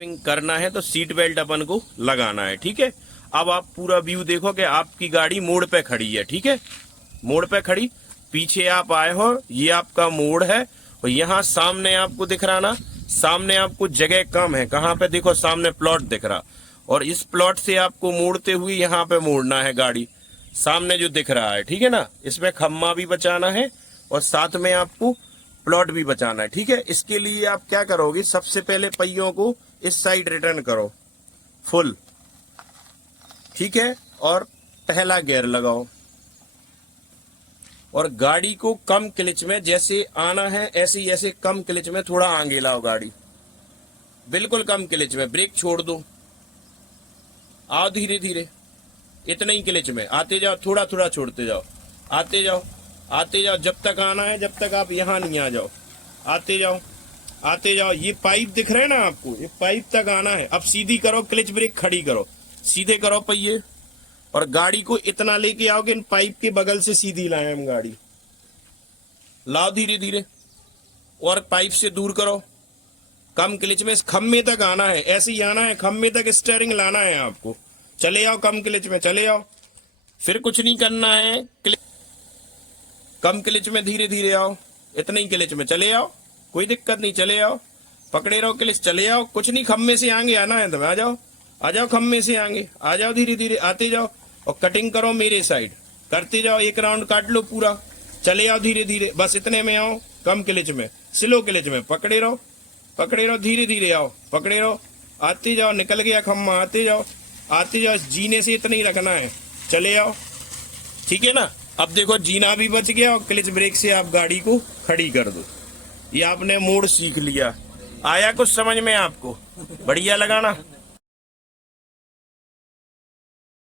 करना है तो सीट बेल्ट अपन को लगाना है। ठीक है, अब आप पूरा व्यू देखो कि आपकी गाड़ी मोड़ पे खड़ी है। ठीक है, मोड़ पे खड़ी, पीछे आप आए हो, ये आपका मोड़ है और यहाँ सामने आपको दिख रहा ना, सामने आपको जगह कम है। कहाँ पे देखो, सामने प्लॉट दिख रहा और इस प्लॉट से आपको मोड़ते हुए यहाँ पे मोड़ना है गाड़ी, सामने जो दिख रहा है। ठीक है ना, इसमें खम्मा भी बचाना है और साथ में आपको प्लॉट भी बचाना है। ठीक है, इसके लिए आप क्या करोगे, सबसे पहले पहियों को इस साइड रिटर्न करो फुल। ठीक है, और पहला गियर लगाओ और गाड़ी को कम क्लच में जैसे आना है ऐसे ऐसे कम क्लच में थोड़ा आगे लाओ गाड़ी, बिल्कुल कम क्लच में। ब्रेक छोड़ दो, आओ धीरे धीरे, इतना ही क्लच में आते जाओ, थोड़ा थोड़ा छोड़ते जाओ, आते जाओ आते जाओ, जब तक आना है, जब तक आप यहाँ नहीं आ जाओ, आते जाओ आते जाओ। ये पाइप दिख रहे हैं ना आपको, ये पाइप तक आना है। अब सीधी करो, क्लच ब्रेक खड़ी करो, सीधे करो पहिए और गाड़ी को इतना लेके आओगे, इन पाइप के बगल से सीधी लाए हम गाड़ी, लाओ धीरे धीरे और पाइप से दूर करो, कम क्लच में। इस खम्मे तक आना है, ऐसे ही आना है, खम्मे तक स्टीयरिंग लाना है आपको। चले आओ कम क्लच में, चले आओ, फिर कुछ नहीं करना है, कम क्लच में धीरे धीरे आओ, इतने ही क्लच में चले आओ, कोई दिक्कत नहीं, चले आओ, पकड़े रहो क्लच, चले आओ, कुछ नहीं, खम्मे से आगे आना है तुम्हें, आ जाओ आ जाओ, खम्मे से आगे आ जाओ, धीरे धीरे आते जाओ और कटिंग करो मेरे साइड, करते जाओ, एक राउंड काट लो पूरा, चले आओ धीरे धीरे, बस इतने में आओ, कम क्लच में, स्लो क्लच में, पकड़े रहो धीरे धीरे आओ, पकड़े रहो, आते जाओ, निकल गया खम्मा, आते जाओ जीने से इतना ही रखना है, चले आओ। ठीक है ना, अब देखो जीना भी बच गया और क्लच ब्रेक से आप गाड़ी को खड़ी कर दो। ये आपने मोड़ सीख लिया। आया कुछ समझ में आपको? बढ़िया लगा ना?